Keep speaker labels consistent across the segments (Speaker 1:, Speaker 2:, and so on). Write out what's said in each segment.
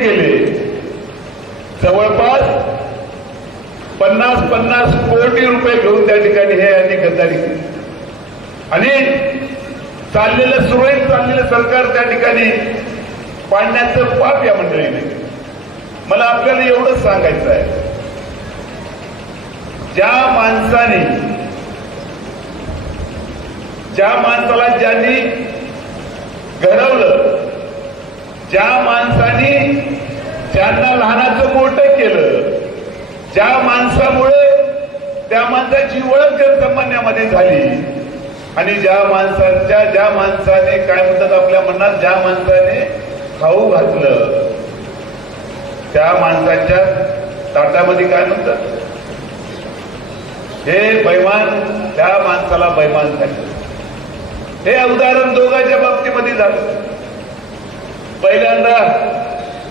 Speaker 1: केले. जवळपास पन्नास पन्नास कोटी रुपये घेऊन त्या ठिकाणी हे यांनी गद्दारी केली. आणि चाललेलं सुरळीत चाललेलं सरकार त्या ठिकाणी पाडण्याचं पाप या मंडळीने मला आपल्याला एवढंच सांगायचं आहे. ज्या माणसाने ज्या माणसाला ज्यांनी घडवलं ज्या माणसाने ज्यांना लहानाचं मोठं केलं ज्या माणसामुळे त्या माणसाची ओळख जनसामान्यामध्ये झाली. आणि ज्या माणसाच्या ज्या माणसाने काय म्हणतात आपल्या मनात ज्या माणसाने खाऊ घातलं त्या माणसाच्या ताटामध्ये काय म्हणतात? हे बैमान त्या माणसाला बैमान झाले. हे उदाहरण दोघांच्या बाबतीमध्ये झालं. पहिल्यांदा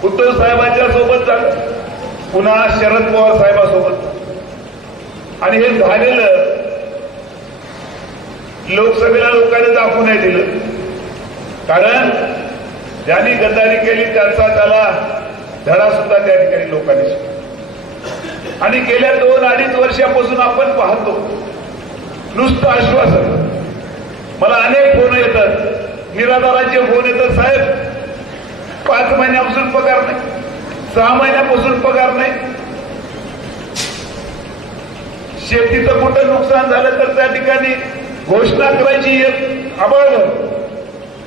Speaker 1: उद्धव साहेबांच्या सोबत झालं पुन्हा शरद पवार साहेबांसोबत. आणि हे झालेलं लोकसभेला लोकांनी दाखवू नाही दिलं. कारण ज्यांनी गद्दारी केली त्याचा त्याला धडा सुद्धा त्या ठिकाणी लोकांनी आणि गेल्या दोन अडीच वर्षापासून आपण पाहतो नुसतं आश्वासन. मला अनेक फोन येतात. निराधाराचे फोन येतात साहेब. पाच महिन्यापासून पगार नाही. सहा महिन्यापासून पगार नाही. शेतीचं कुठं नुकसान झालं तर त्या ठिकाणी घोषणा करायची एक आबळ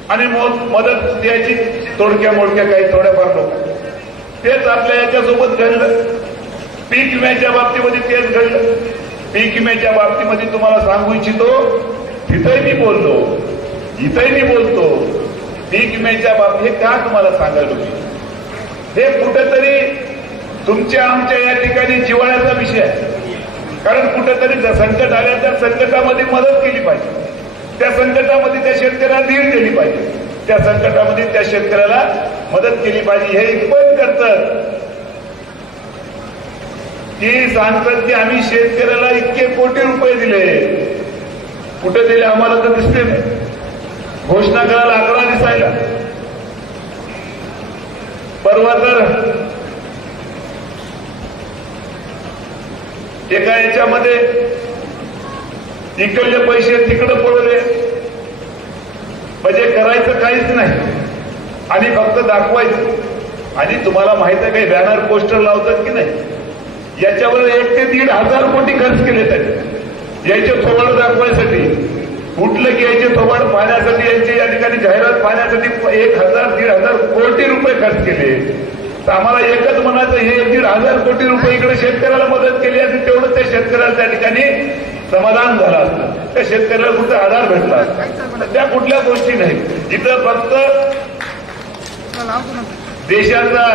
Speaker 1: आणि मदत द्यायची तोडक्या मोडक्या काही थोड्याफार लोक. तेच आपल्या याच्यासोबत घडलं. पीक विम्याच्या बाबतीमध्ये तेच घडलं. पीक विम्याच्या बाबतीमध्ये तुम्हाला सांगू इच्छितो तिथंही मी बोललो इथंही मी बोलतो. पीक विम्याच्या बाबतीत हे का तुम्हाला सांगायला मी हे कुठंतरी तुमच्या आमच्या या ठिकाणी जिवाळ्याचा विषय आहे. कारण कुठंतरी जर संकट आल्या तर संकटामध्ये मदत केली पाहिजे. त्या संकटामध्ये त्या शेतकऱ्याला धीर दिली पाहिजे. त्या संकटामध्ये त्या शेतकऱ्याला मदत केली पाहिजे. हे पण करतात की सांगतात की आम्ही शेतकऱ्याला इतके कोटी रुपये दिले. कुठे दिले आम्हाला तर दिसते नाही. घोषणा करायला आकडा असायला. परवा तर एका याच्यामध्ये इकडले पैसे तिकडं पडले म्हणजे करायचं काहीच नाही. आणि फक्त दाखवायचं. आणि तुम्हाला माहीत आहे काही बॅनर पोस्टर लावतात की नाही? याच्यावर एक ते दीड हजार कोटी खर्च केले त्यांनी. यायचे थोडं दाखवायसाठी. कुठलं घ्यायचे प्रमाण थोबाड पाहण्यासाठी यांचे या ठिकाणी जाहिरात पाहण्यासाठी एक हजार दीड हजार कोटी रुपये खर्च केले. तर आम्हाला एकच म्हणायचं हे दीड हजार कोटी रुपये इकडे शेतकऱ्याला मदत केली असती तेवढं त्या शेतकऱ्याला त्या ठिकाणी समाधान झालं असतं. त्या शेतकऱ्याला कुठे आधार भेटला असता. त्या कुठल्या गोष्टी नाही. इथं फक्त देशाचा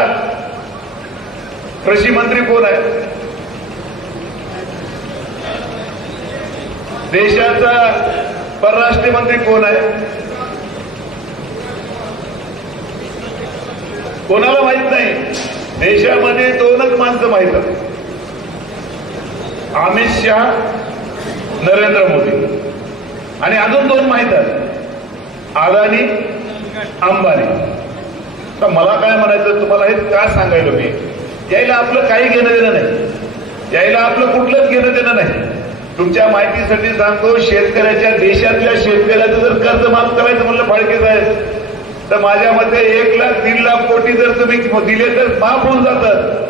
Speaker 1: कृषी मंत्री कोण आहे? देशाचा परराष्ट्र मंत्री कोण आहे? कोणाला माहीत नाही. देशामध्ये दोनच माणसं माहीत आहेत. अमित शहा नरेंद्र मोदी. आणि अजून दोन माहीत आहेत. अदानी अंबानी. तर मला काय म्हणायचं तुम्हाला हे का सांगायला मी? यायला आपलं काही घेणं देणं नाही. यायला आपलं कुठलंच घेणं देणं नाही. तुमच्या माहितीसाठी सांगतो शेतकऱ्याच्या देशातल्या शेतकऱ्याचं जर कर्ज माफ करायचं म्हणलं फाळके साहेब तर माझ्या मते एक लाख दीड लाख कोटी जर तुम्ही दिले तर माफ होऊन जातात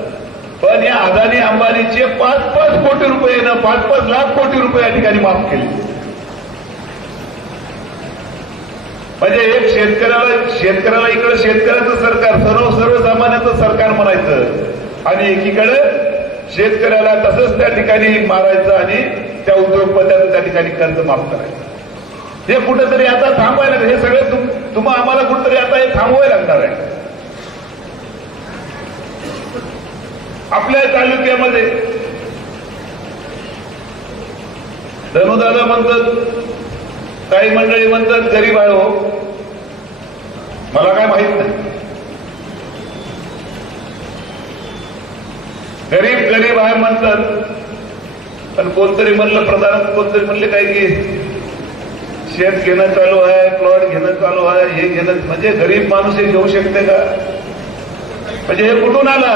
Speaker 1: पण या अदानी अंबानीचे पाच पाच कोटी रुपये ना पाच पाच लाख कोटी रुपये या ठिकाणी माफ केले. म्हणजे एक शेतकऱ्याला शेतकऱ्याला इकडे शेतकऱ्याचं सरकार सर्व सर्वसामान्याचं सरकार म्हणायचं आणि एकीकडे शेतकऱ्याला तसंच त्या ठिकाणी मारायचं आणि त्या उद्योगपत्याचं त्या ठिकाणी कर्ज माफ करायचं. हे कुठेतरी आता थांबवायला हे सगळे तुम आम्हाला कुठेतरी आता हे थांबवाय लागणार आहे. आपल्या तालुक्यामध्ये धनुदादा म्हणतात काही मंडळी म्हणतात गरीब आहे हो. मला काय माहीत नाही. गरीब गरीब आहे म्हणतात पण कोणतरी म्हणलं प्रधान कोणतरी म्हणले काय की शेत घेणं चालू आहे प्लॉट घेणं चालू आहे हे घेणं म्हणजे गरीब माणूस हे घेऊ शकते का? म्हणजे हे कुठून आला?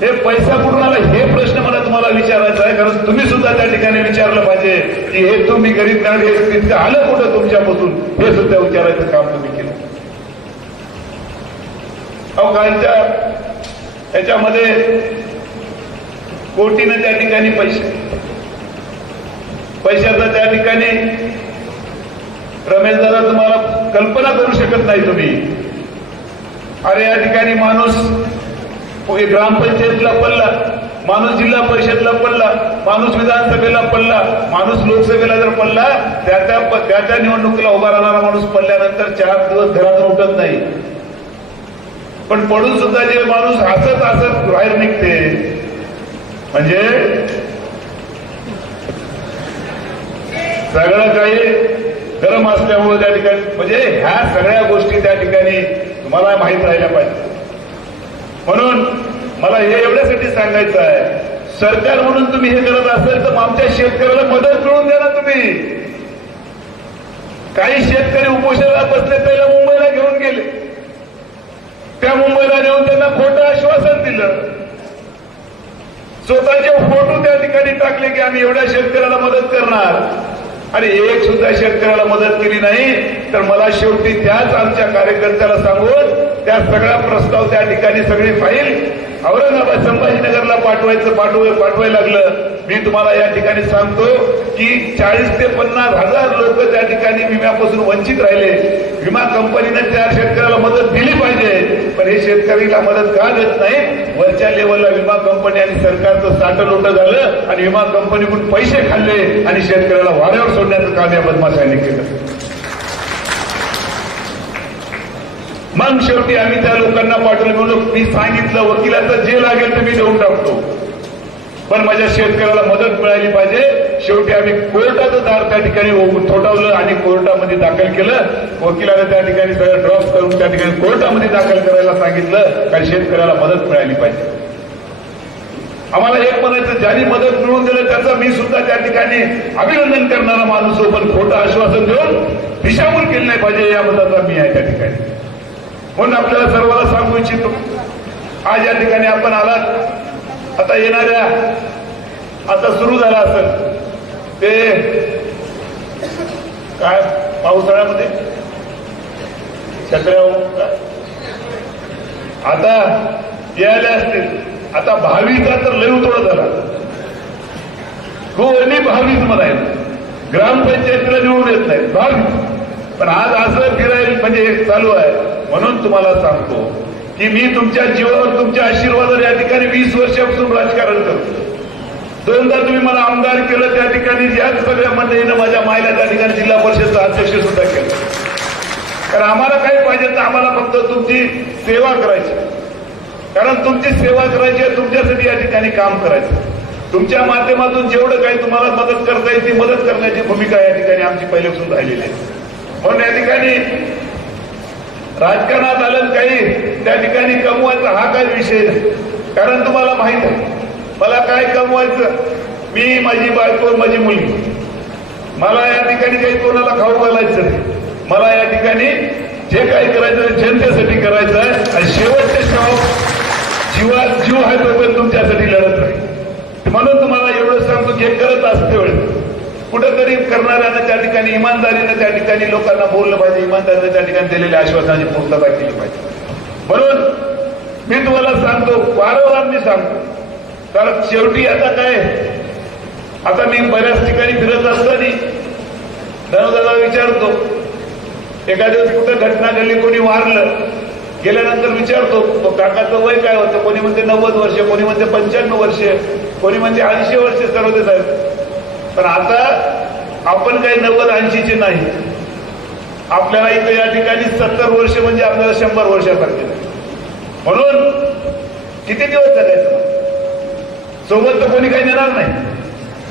Speaker 1: हे पैसा कुठून आला? हे प्रश्न मला तुम्हाला विचारायचा आहे कारण तुम्ही सुद्धा त्या ठिकाणी विचारलं पाहिजे की हे तुम्ही गरीब नाही हे आलं कुठं तुमच्यापासून? हे सुद्धा विचारायचं काम तुम्ही केलं. अहो कालच्या याच्यामध्ये कोटीनं त्या ठिकाणी पैसे पैशाचा त्या ठिकाणी रमेश दादा तुम्हाला कल्पना करू शकत नाही तुम्ही. अरे या ठिकाणी माणूस ग्रामपंचायतला ग्रामपंचायतीला पडला माणूस जिल्हा परिषदला पडला माणूस विधानसभेला पडला माणूस लोकसभेला जर पडला त्या त्या त्या त्या निवडणुकीला उभा राहणारा माणूस पडल्यानंतर चार दिवस घरातून उठत नाही. पण पडून सुद्धा जे माणूस हसत हसत बाहेर निघते म्हणजे सगळं काही गरम असल्यामुळे त्या ठिकाणी म्हणजे ह्या सगळ्या गोष्टी त्या ठिकाणी तुम्हाला माहीत राहिल्या पाहिजे. म्हणून मला हे एवढ्यासाठी सांगायचं आहे सरकार म्हणून तुम्ही हे करत असेल तर आमच्या शेतकऱ्याला मदत मिळवून द्या ना तुम्ही. काही शेतकरी उपोषणाला बसले त्याला मुंबईला घेऊन गेले. त्या मुंबईला नेऊन त्यांना खोटं आश्वासन दिलं. स्वतःचे फोटो त्या ठिकाणी टाकले की आम्ही एवढ्या शेतकऱ्याला मदत करणार. आणि एक सुद्धा शेतकऱ्याला मदत केली नाही तर मला शेवटी त्याच आमच्या कार्यकर्त्याला सांगून त्या सगळा प्रस्ताव त्या ठिकाणी सगळी फाईल औरंगाबाद संभाजीनगरला पाठवायचं पाठव पाठवायला लागलं. मी तुम्हाला या ठिकाणी सांगतो की चाळीस ते पन्नास हजार लोक त्या ठिकाणी विम्यापासून वंचित राहिले. विमा कंपनीने त्या शेतकऱ्याला मदत दिली पाहिजे. पण हे शेतकरीला मदत का देत नाही? वरच्या लेवलला विमा कंपनी आणि सरकारचं साठं लोट झालं आणि विमा कंपनीकडून पैसे खाल्ले आणि शेतकऱ्याला वाऱ्यावर सोडण्याचं काम या बदमाशांनी केलं. मग शेवटी आम्ही त्या लोकांना पाठवलं. म्हणून मी सांगितलं वकिलाचं जे लागेल ते मी देऊन टाकतो. पण माझ्या शेतकऱ्याला मदत मिळाली पाहिजे. शेवटी आम्ही कोर्टाचं दार त्या ठिकाणी थोडवलं आणि कोर्टामध्ये दाखल केलं. वकिलाला त्या ठिकाणी सगळं ड्रॉप करून त्या ठिकाणी कोर्टामध्ये दाखल करायला सांगितलं. कारण शेतकऱ्याला मदत मिळाली पाहिजे. आम्हाला एक म्हणायचं ज्यांनी मदत मिळवून दिलं त्याचं मी सुद्धा त्या ठिकाणी अभिनंदन करणारा माणूस हो पण खोटं आश्वासन देऊन दिशाभूल केली नाही पाहिजे या मताचा मी आहे त्या ठिकाणी. म्हणून आपल्याला सर्वांना सांगू इच्छितो आज या ठिकाणी आपण आलात. आता येणाऱ्या आता सुरू झाला असेल ते काय पावसाळ्यामध्ये? छत्र्या काय? आता यायला असतील. आता भाविका तर लय उतोड झाला. कोणी भावीच म्हणायला. ग्रामपंचायतीला निवडून येत नाही भावी पण आज असं फिरायला म्हणजे हे चालू आहे म्हणून तुम्हाला सांगतो. की मी तुमच्या जीवावर तुमच्या आशीर्वादावर या ठिकाणी वीस वर्षापासून राजकारण करतो. दोनदा तुम्ही मला आमदार केलं त्या ठिकाणी याच सगळ्या मंडळीनं माझ्या मायला त्या ठिकाणी जिल्हा परिषदचा अध्यक्ष सुद्धा केलं. कारण आम्हाला काय पाहिजे तर आम्हाला फक्त तुमची सेवा करायची. कारण तुमची सेवा करायची आहे तुमच्यासाठी या ठिकाणी काम करायचं. तुमच्या माध्यमातून जेवढं काही तुम्हाला मदत करता येईल ती मदत करण्याची भूमिका या ठिकाणी आमची पहिल्यापासून राहिलेली आहे. म्हणून या ठिकाणी राजकारणात आलं काही त्या ठिकाणी कमवायचा हा काही विषय नाही. कारण तुम्हाला माहीत आहे मला काय कमवायचं? मी माझी बायको माझी मुलगी. मला या ठिकाणी काही कोणाला खाऊ घालायचं नाही. मला या ठिकाणी जे काही करायचं जनतेसाठी करायचं आहे. आणि शेवटचे शेवट जीवा जीव आहे तोपर्यंत तुमच्यासाठी लढत नाही म्हणून तुम्हाला एवढं सांगतो जे करत असते वेळेस कुठंतरी करणाऱ्यानं त्या ठिकाणी इमानदारीनं त्या ठिकाणी लोकांना बोललं पाहिजे इमानदारीनं त्या ठिकाणी दिलेल्या आश्वासनाची पूर्तता केली पाहिजे. म्हणून मी तुम्हाला सांगतो वारंवार मी सांगतो कारण शेवटी आता काय? आता मी बऱ्याच ठिकाणी फिरत असताना धनुदादा विचारतो एखाद्या दिवस कुठं घटना घडली कोणी वारलं गेल्यानंतर विचारतो तो काकाचं वय काय होतं? कोणी म्हणते नव्वद वर्ष कोणी म्हणते पंच्याण्णव वर्ष कोणी म्हणते ऐंशी वर्ष सर्व साहेब. पण आता आपण काही नव्वद ऐंशीचे नाही. आपल्याला इथं या ठिकाणी सत्तर वर्ष म्हणजे आपल्याला शंभर वर्षासारखे म्हणून किती दिवस जगायचं? सोबत तर कोणी काही नेणार नाही.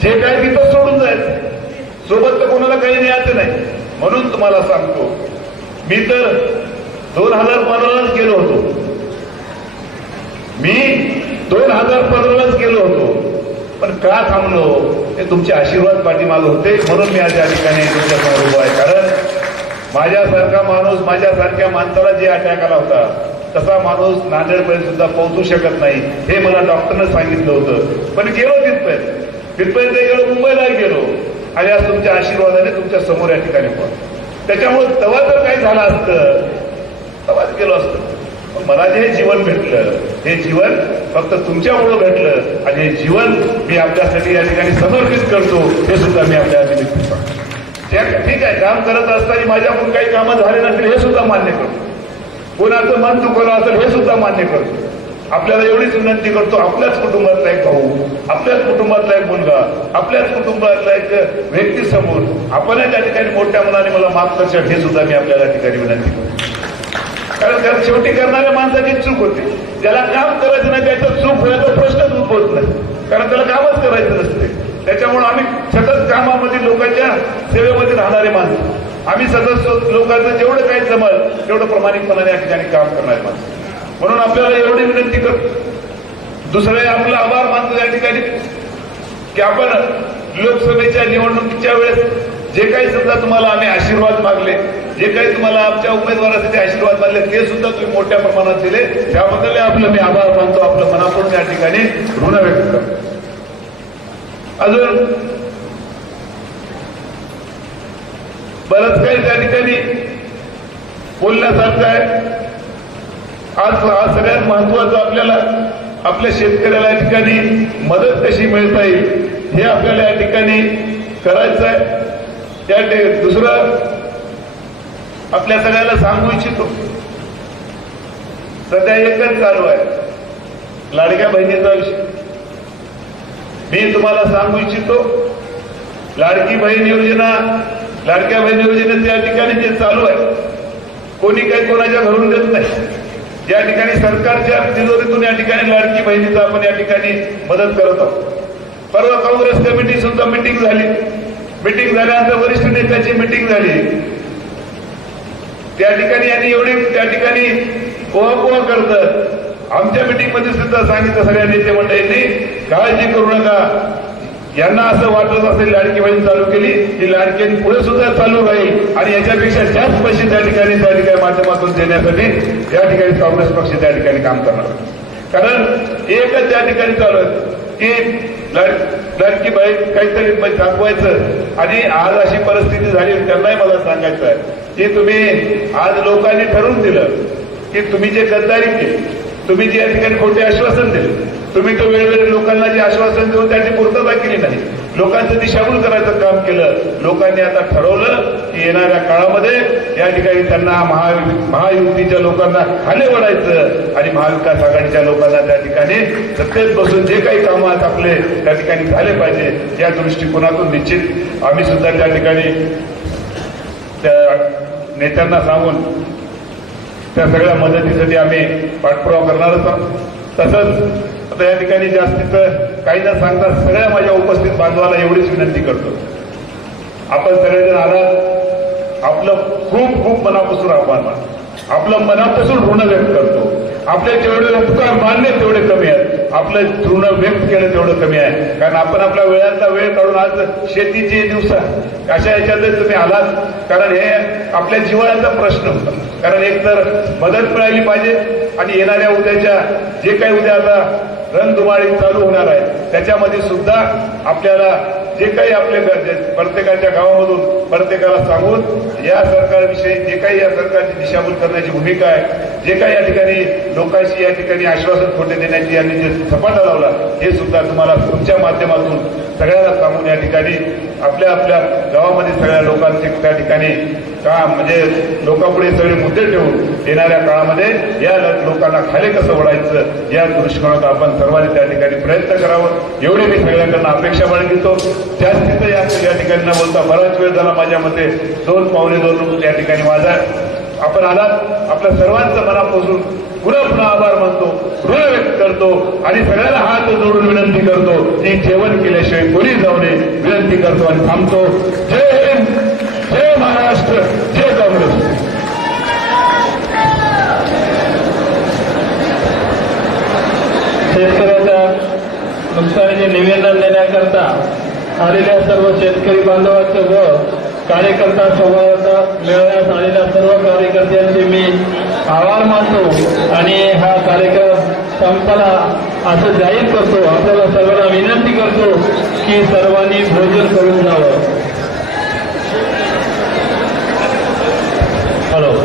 Speaker 1: जे काय तिथं सोडून जायचं. सोबत तर कोणाला काही न्यायचं नाही. म्हणून तुम्हाला सांगतो मी तर दोन हजार पंधरालाच गेलो होतो. मी दोन हजार पंधरालाच गेलो होतो. पण का थांबलो? ते तुमचे आशीर्वाद पाठीमागे होते. म्हणून मी आज या ठिकाणी तुमच्यासमोर उभा आहे. कारण माझ्यासारखा माणूस माझ्यासारख्या माणसाला जे अटॅक आला होता तसा माणूस नांदेडपर्यंत सुद्धा पोहोचू शकत नाही. हे मला डॉक्टरनं सांगितलं होतं. पण गेलो तिथपर्यंत. तिथपर्यंत गेलो मुंबईला गेलो. आणि आज तुमच्या आशीर्वादाने तुमच्यासमोर या ठिकाणी पोहोच त्याच्यामुळे तवा जर काही झालं असतं तवाच गेलो असतं. मला जे जीवन भेटलं. हे जीवन फक्त तुमच्यामुळं भेटलं. आणि हे जीवन मी आपल्यासाठी या ठिकाणी समर्पित करतो हे सुद्धा मी आपल्या निमित्त सांगतो. त्या- ठीक आहे काम करत असताना माझ्याकडून काही कामं झाले नसतील हे सुद्धा मान्य करतो. कोणाचं मन दुखवलं असेल हे सुद्धा मान्य करतो. आपल्याला एवढीच विनंती करतो आपल्याच कुटुंबातला एक भाऊ आपल्याच कुटुंबातला एक मुलगा आपल्याच कुटुंबातला एक व्यक्ती समोर. आपणही त्या ठिकाणी मोठ्या मनाने मला माफ करशात हे सुद्धा मी आपल्याला ठिकाणी विनंती करतो. कारण त्या शेवटी करणाऱ्या माणसाची चूक होते. ज्याला काम करायचं नाही त्याचं चूक होण्याचा प्रश्नच उद्भवत नाही. कारण त्याला कामच करायचं नसते. त्याच्यामुळे आम्ही सतत कामामध्ये लोकांच्या सेवेमध्ये राहणारे माणसं. आम्ही सतत लोकांचं जेवढं काही जमल तेवढं प्रामाणिकपणाने या ठिकाणी काम करणारे माणसं. म्हणून आपल्याला एवढी विनंती करतो. दुसरं आपला आभार मानतो या ठिकाणी की आपण लोकसभेच्या निवडणुकीच्या वेळेस जे काही सुद्धा तुम्हाला आम्ही आशीर्वाद मागले जे काही तुम्हाला आमच्या उमेदवारासाठी आशीर्वाद मागले ते सुद्धा तुम्ही मोठ्या प्रमाणात दिले. त्याबद्दल आपलं मी आभार मानतो. आपलं मनापासून या ठिकाणी ऋण व्यक्त करतो. अजून बरंच काही त्या ठिकाणी बोलण्यासारखं आहे. आज हा सगळ्यात महत्वाचं आपल्याला आपल्या शेतकऱ्याला या ठिकाणी मदत कशी मिळता येईल हे आपल्याला या ठिकाणी करायचं आहे त्या दुसरं आपल्या सगळ्याला सांगू इच्छितो. सध्या एकच चालू आहे लाडक्या बहिणीचा विषय. मी तुम्हाला सांगू इच्छितो लाडकी बहीण योजना लाडक्या बहीण योजनेत या ठिकाणी जे चालू आहे कोणी काही कोणाच्या घरून देत नाही. ज्या ठिकाणी सरकारच्या तिजोरीतून या ठिकाणी लाडकी बहिणीचा आपण या ठिकाणी मदत करत आहोत. परवा काँग्रेस कमिटी सुद्धा मिटिंग झाली. मिटिंग झाल्यानंतर वरिष्ठ नेत्याची मिटिंग झाली. त्या ठिकाणी यांनी एवढी त्या ठिकाणी पोहा करत आमच्या मिटिंगमध्ये सुद्धा सांगितलं सगळ्या नेते मंडळींनी काळजी करू नका. यांना असं वाटत असेल लाडकी बहीण चालू केली की लाडकी पुढे सुद्धा चालू राहील आणि याच्यापेक्षा जास्त पैसे त्या ठिकाणी त्या ठिकाणी माध्यमातून देण्यासाठी त्या ठिकाणी काँग्रेस पक्ष त्या ठिकाणी काम करणार. कारण एकच त्या ठिकाणी चालू आहे की लाड- लाडकी बहीण काहीतरी दाखवायचं आणि आज अशी परिस्थिती झाली त्यांनाही मला सांगायचं आहे. की तुम्ही आज लोकांनी ठरवून दिलं की तुम्ही जे गद्दारी केली तुम्ही जे या ठिकाणी खोटे आश्वासन दिले तुम्ही तो वेळोवेळी लोकांना जे आश्वासन देऊन त्याची पूर्तता केली नाही लोकांचं दिशाभूल करायचं काम केलं. लोकांनी आता ठरवलं की येणाऱ्या काळामध्ये या ठिकाणी त्यांना महा महायुतीच्या लोकांना खाली वडायचं आणि महाविकास आघाडीच्या लोकांना त्या ठिकाणी सत्तेत बसून जे काही कामं आहेत आपले त्या ठिकाणी झाले पाहिजे या दृष्टिकोनातून निश्चित आम्ही सुद्धा त्या ठिकाणी त्या नेत्यांना सांगून त्या सगळ्या मदतीसाठी आम्ही पाठपुरावा करणारच आहोत तसंच आता या ठिकाणी जास्तीचं काही न सांगता सगळ्या माझ्या उपस्थित बांधवाला एवढीच विनंती करतो. आपण सगळेजण आलात. आपलं खूप खूप मनापासून आव्हान मानतो. आपलं मनापासून ऋण व्यक्त करतो. आपले जेवढे उपकार मानणे तेवढे कमी आहेत. आपलं ऋण व्यक्त केलं तेवढं कमी आहे. कारण आपण आपल्या वेळांचा वेळ काढून आज शेतीचे दिवस अशा याच्यातच तुम्ही आलात. कारण हे आपल्या जीवनाचा प्रश्न होता. कारण एक तर मदत मिळाली पाहिजे आणि येणाऱ्या उद्याच्या जे काही उद्या आता रणधुमाळी चालू होणार आहे. त्याच्यामध्ये सुद्धा आपल्याला जे काही आपले गरजे प्रत्येकाच्या गावामधून प्रत्येकाला सांगून या सरकारविषयी जे काही या सरकारची दिशाभूल करण्याची भूमिका आहे जे काही या ठिकाणी लोकांशी या ठिकाणी आश्वासन खोटे देण्याची यांनी जे सपाटा लावला हे सुद्धा तुम्हाला तुमच्या माध्यमातून सगळ्याला सांगून या ठिकाणी आपल्या आपल्या गावामध्ये सगळ्या लोकांचे त्या ठिकाणी काम म्हणजे लोकांपुढे सगळे मुद्दे ठेवून येणाऱ्या काळामध्ये या लोकांना खाली कसं ओढायचं या दृष्टिकोनात आपण सर्वांनी त्या ठिकाणी प्रयत्न करावं. एवढी मी सगळ्यांकडनं अपेक्षा बाळगितो. जास्तीत या ठिकाणी न बोलता बराच वेळ झाला माझ्या मते दोन पावणे दोन रुपये या ठिकाणी माझा आपण आलात आपल्या सर्वांचं मनापासून पुन्हा पुन्हा आभार मानतो ऋण व्यक्त करतो आणि सगळ्याला हात जोडून विनंती करतो की जेवण केल्याशिवाय कोणी जाऊ नये विनंती करतो आणि थांबतो. जय हिंद जय महाराष्ट्र जय काँग्रेस.
Speaker 2: शेतकऱ्याच्या नुकसानीचे निवेदन देण्याकरता आलेल्या सर्व शेतकरी बांधवांचं व कार्यकर्ता समाजाचा मिळवण्यात आलेल्या सर्व कार्यकर्त्यांचे मी आभार मानतो आणि हा कार्यक्रम संपला. असं जाहीर करतो. आपल्याला सर्वांना विनंती करतो की सर्वांनी भोजन करून जावं. हॅलो.